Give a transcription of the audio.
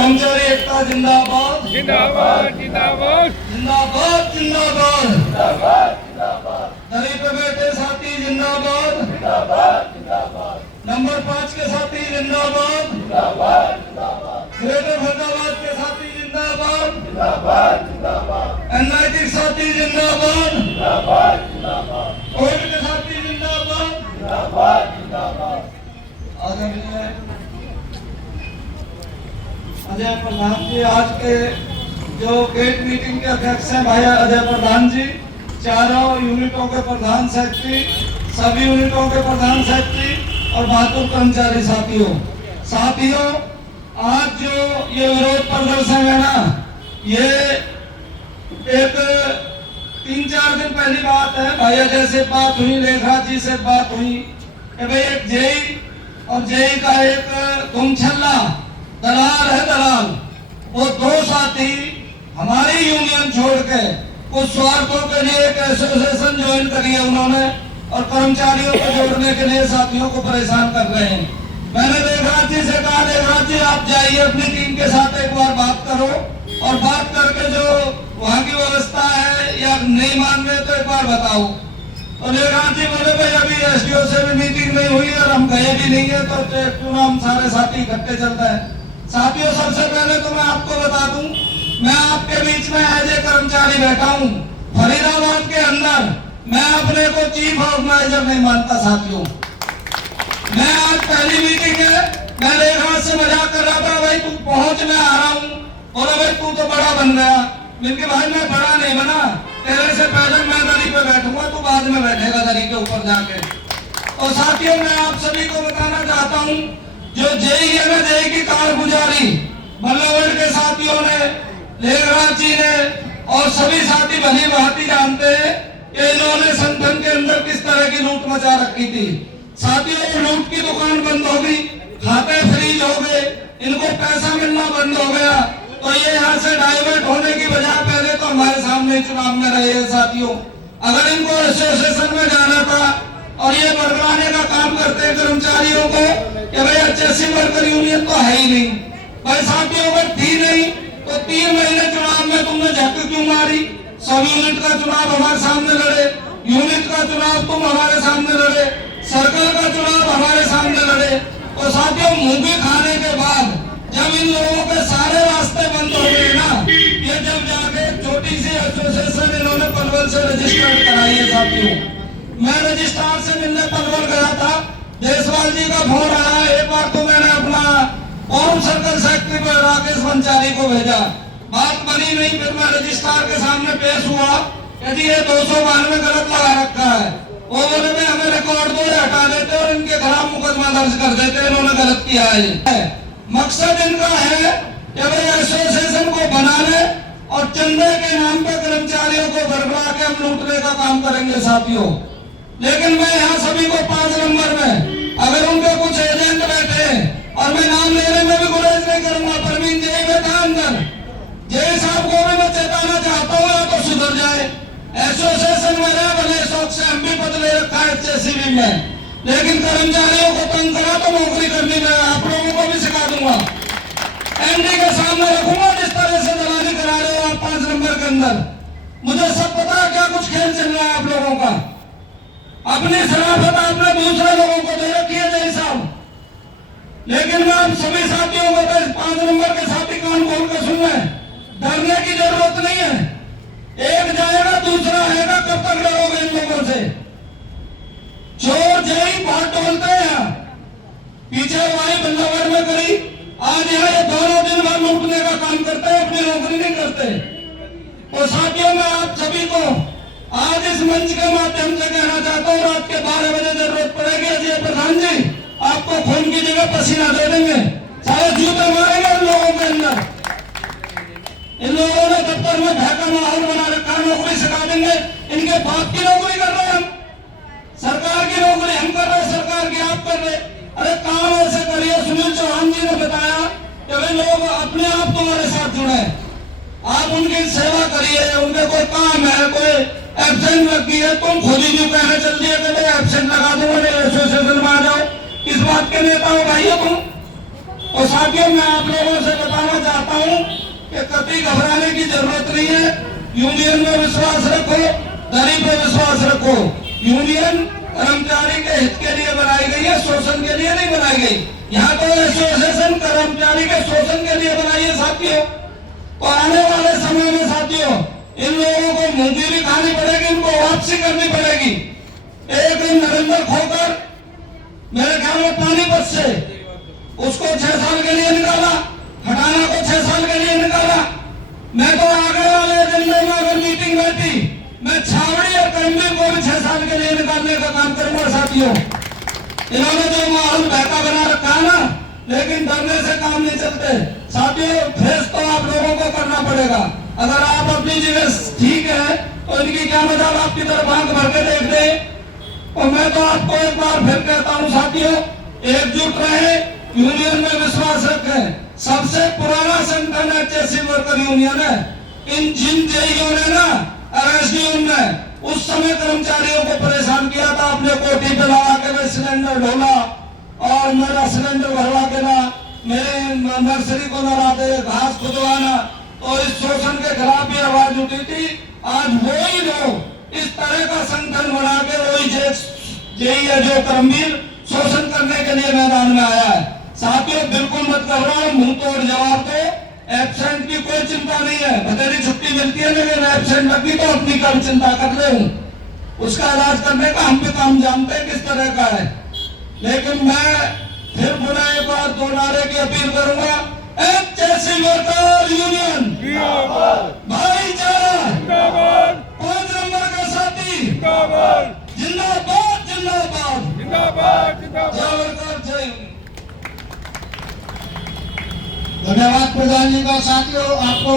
कर्मचारी एकता जिंदाबाद जिंदाबाद जिंदाबाद जिंदाबाद जिंदाबाद जिंदाबाद। दरी पे बैठे साथी जिंदाबाद जिंदाबाद। नंबर 5 के साथी जिंदाबाद जिंदाबाद। ग्रेटर फरीदाबाद के साथी जिंदाबाद जिंदाबाद। एनआईटी साथी जिंदाबाद जिंदाबाद। कोविड के साथी जिंदाबाद जिंदाबाद। आदरणीय अजय प्रधान जी, आज के जो गेट मीटिंग के अध्यक्ष हैं भाई अजय प्रधान जी, चारों यूनिटों के प्रधान सेक्रेटरी, सभी यूनिटों के प्रधान सेक्रेटरी और बहादुर कर्मचारी साथियों, आज जो ये विरोध प्रदर्शन है ना, ये एक 3-4 दिन पहली बात है। भाई अजय से बात हुई, रेखा जी से बात हुई कि भाई एक जेई और जेई का एक गुमछल्ला दलाल है, दलाल। वो 2 साथी हमारी यूनियन छोड़ के कुछ स्वार्थों के लिए एक एसोसिएशन ज्वाइन करी है उन्होंने, और कर्मचारियों को जोड़ने के लिए साथियों को परेशान कर रहे हैं। मैंने रेखा जी से कहा, रेखा जी आप जाइए अपनी टीम के साथ एक बार बात करो, और बात करके जो वहाँ की व्यवस्था है या नहीं मान रहे तो एक बार बताओ। और रेखा जी बोले भाई अभी एसडीओ से भी मीटिंग नहीं हुई और हम गए भी नहीं है, तो क्यों ना हम सारे साथी इकट्ठे चलते हैं। साथियों, सबसे पहले तो मैं आपको बता दूं, मैं आपके बीच में एज ए कर्मचारी बैठा हूं। फरीदाबाद के अंदर मैं अपने को चीफ ऑर्गेनाइजर नहीं मानता साथियों। मैं आज पहली मीटिंग है, मैं रेखा से मजाक कर रहा था, भाई तू पहुंच में आ रहा हूं, बोला भाई तू तो बड़ा बन गया। मिलके भाई मैं बड़ा नहीं बना, तेरे से पहले मैं दरी पे बैठूंगा, तू बाद में बैठेगा दरी के ऊपर जाके। और साथियों, मैं आप सभी को बताना चाहता हूँ, जो जेई है ना, जेई की कारगुजारी बल्लभगढ़ के साथियों ने, लेखराज जी ने और सभी साथी भली भांति जानते हैं कि इन्होंने संगठन के अंदर किस तरह की लूट मचा रखी थी। साथियों, लूट की दुकान बंद हो गई, खाते फ्रीज हो गए, इनको पैसा मिलना बंद हो गया, तो ये यहाँ से डाइवर्ट होने की बजाय पहले तो हमारे सामने चुनाव में रहे हैं साथियों। अगर इनको एसोसिएशन में जाना था और ये बरगलाने का काम करते हैं कर्मचारियों को कि भाई एचएससी वर्कर यूनियन तो है ही नहीं, भाई साथियों अगर थी नहीं तो 3 महीने चुनाव में तुमने झक क्यों मारी? सब यूनिट का चुनाव हमारे सामने लड़े, यूनिट का चुनाव तुम हमारे सामने लड़े, सर्कल का चुनाव हमारे सामने लड़े। तो साथियों, मूंगी खाने के बाद जब इन लोगों के सारे रास्ते बंद हो गए ना, ये जब जाके छोटी सी एसोसिएशन इन्होंने पलवल से रजिस्टर्ड कराई है साथियों। मैं रजिस्ट्रार से मिलने पलवल गया था, देशवाल जी का फोन आया, एक बार तो मैंने अपना होम सर्कल सेक्रेटरी पर राकेश पंचारी को भेजा, बात बनी नहीं। फिर मैं रजिस्ट्रार के सामने पेश हुआ, यदि ये 292 गलत लगा रखा है, वो बोले में हमें रिकॉर्ड दो, हटा देते और इनके खिलाफ मुकदमा दर्ज कर देते, इन्होंने गलत किया है। मकसद इनका है कि भाई एसोसिएशन को बनाने और चंदे के नाम पे कर्मचारियों को बरगला के हम लूटने का काम करेंगे साथियों। लेकिन मैं यहाँ सभी को 5 नंबर में, अगर उनके कुछ एजेंट बैठे और मैं नाम लेने में भी गुरेज नहीं करूंगा, परवीन जेई में था अंदर, जेई साहब को भी मैं चेताना चाहता हूँ या तो सुधर जाए। एसोसिएशन में रहे भले शौक से हम भी पद ले रखा है एचएससी में, लेकिन कर्मचारियों को तंग करा तो नौकरी करनी मैं आप लोगों को भी सिखा दूंगा, एमडी के सामने रखूंगा। जिस तरह से दलाली करा रहे हो आप 5 नंबर के अंदर, मुझे सब पता है क्या कुछ खेल चल रहा है आप लोगों का। अपनी शराफत आपने दूसरे लोगों को दे रखी है जेई साहब, लेकिन मैं आप सभी साथियों को 5 नंबर के साथी कान खोल के सुन रहे, डरने की जरूरत नहीं है। एक जाएगा दूसरा आएगा, कब तक लड़ोगे इन लोगों से? चोर जेई बहुत टोलते हैं, पीछे वाई बल्लभगढ़ में करी, आज यहाँ ये दोनों दिन भर लूटने का काम करते हैं, अपनी नौकरी नहीं करते। और साथियों, मैं आप सभी को आज इस मंच के माध्यम से कहना चाहता हूँ, रात के 12 बजे जरूरत पड़ेगी अजय प्रधान जी आपको खून की जगह पसीना दे देंगे, सारे जूते मारेंगे इन लोगों के अंदर। इन लोगों ने दफ्तर में भयका माहौल बना रखा, नौकरी सिखा देंगे। इनके बाप की नौकरी कर रहे हैं हम, सरकार की नौकरी हम कर रहे, सरकार की आप कर रहे। अरे काम ऐसे करिए, सुनील चौहान जी ने बताया कि भाई लोग अपने आप तुम्हारे साथ जुड़े, आप उनकी सेवा करिए, उनके कोई काम है, कोई एब्सेंट लग गई है, तुम खुद ही क्यों कहने चल दिए कि मैं एब्सेंट लगा दूंगा, एसोसिएशन में आ जाओ। किस बात के नेता हो भाई तुम? और साथियों, मैं आप लोगों से बताना चाहता हूँ कि कभी घबराने की जरूरत नहीं है। यूनियन में विश्वास रखो, गरीब पे विश्वास रखो। यूनियन कर्मचारी के हित के लिए बनाई गई है, शोषण के लिए नहीं बनाई गई। यहाँ तो एसोसिएशन कर्मचारी के शोषण के लिए बनाई है साथियों। तो आने वाले समय में साथियों इन लोगों को मूंगी भी खानी पड़ेगी, इनको वापसी करनी पड़ेगी। एक दिन नरेंद्र खोकर मेरे ख्याल में पानीपत से उसको 6 साल के लिए निकाला, हटाना को 6 साल के लिए निकाला। मैं तो आगे वाले एजेंडे में अगर मीटिंग बैठी, मैं छावड़ी और करमवीर को भी 6 साल के लिए निकालने का काम करूंगा साथियों। इन्होंने जो माहौल बहका बना रखा है ना, लेकिन डरने से काम नहीं चलते साथियों। फेस तो आप लोगों को करना पड़ेगा। अगर आप अपनी जगह ठीक है तो इनकी क्या मजाल आपकी तरफ आंख भर के देख रहे। और मैं तो आपको एक बार फिर कहता हूं साथियों, एकजुट रहे, यूनियन में विश्वास रखें। सबसे पुराना संगठन एचएससी वर्कर यूनियन है। इन जिन जेईओ ने ना आरएसडी ने उस समय कर्मचारियों को परेशान किया था, अपने कोठी पे लगा के मैं सिलेंडर ढोला और मेरा सिलेंडर भरवा के ना मेरे नर्सरी को न लाते, घास खुदवाना। तो इस शोषण के खिलाफ भी आवाज उठी थी। आज वही लोग इस तरह का संगठन बना के वही जेई है जो कर्मवीर शोषण करने के लिए मैदान में आया है। साथियों बिल्कुल मत घबराओ, मुंह तोड़ जवाब दो। एब्सेंट की कोई चिंता नहीं है, बतेरी छुट्टी मिलती है, लेकिन एब्सेंट लगी तो अपनी कल चिंता कर ले हूँ। उसका इलाज करने का हम भी काम जानते हैं किस तरह का है। लेकिन मैं फिर पुनः एक बार 2 नारे की अपील करूंगा। एचएससी वर्कर यूनियन भाईचारा, 5 नंबर का साथी जिंदाबाद जिंदाबाद जिंदाबाद जय वर्कर जय हिंद। धन्यवाद प्रधान जी का। साथियों आपको